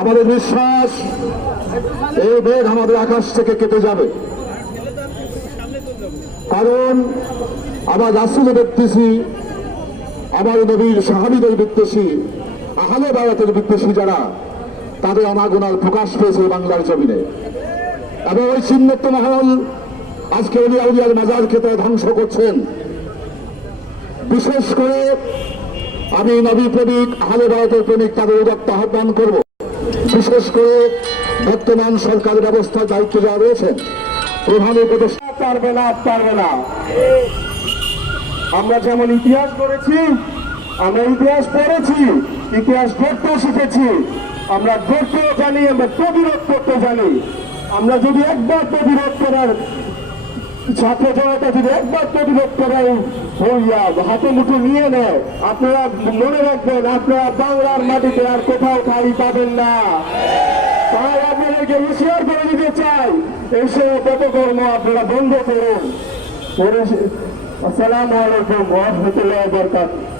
আমাদের বিশ্বাস এই মেঘ আমাদের আকাশ থেকে কেটে যাবে, কারণ আমার রাসূল দেখতেছি, আমার নবীর সাহাবীদের দেখতেছি, আহলে বায়াতের দেখতেছি, যারা তাদের অনাগুনার প্রকাশ পেয়েছে বাংলার জমিনে। এবং ওই চিহ্নিত মহল আজকে অলিয়া উলিয়ার মাজার খেতে ধ্বংস করছেন। বিশেষ করে আমি নবী প্রেমিক, আহলে বায়াতের প্রেমিক তাদের উদাত্ত আহ্বান করব। বিশেষ করে বর্তমান সরকারের ব্যবস্থা দায়িত্ব যারা রয়েছেন, প্রধান উপদেষ্টা পারবে না। আমরা যেমন ইতিহাস করেছি, আমরা ইতিহাস পড়েছি, ইতিহাস পড়তেও শিখেছি, আমরা গড়তেও জানি, আমরা প্রতিরোধ করতে জানি। আমরা যদি একবার প্রতিরোধ করার ছাত্র জনতা যদি একবার প্রতিরোধ করার হইয়া হাতে মুঠে নিয়ে নেয়, আপনারা মনে রাখবেন, আপনারা বাংলার মাটিতে আর কোথাও ঠাঁই পাবেন না। তাই আপনাদেরকে হুঁশিয়ার করে দিতে চাই, এসে অপকর্ম আপনারা বন্ধ করুন। আসসালামু আলাইকুম ওয়া রাহমাতুল্লাহি ওয়া বারাকাতুহু।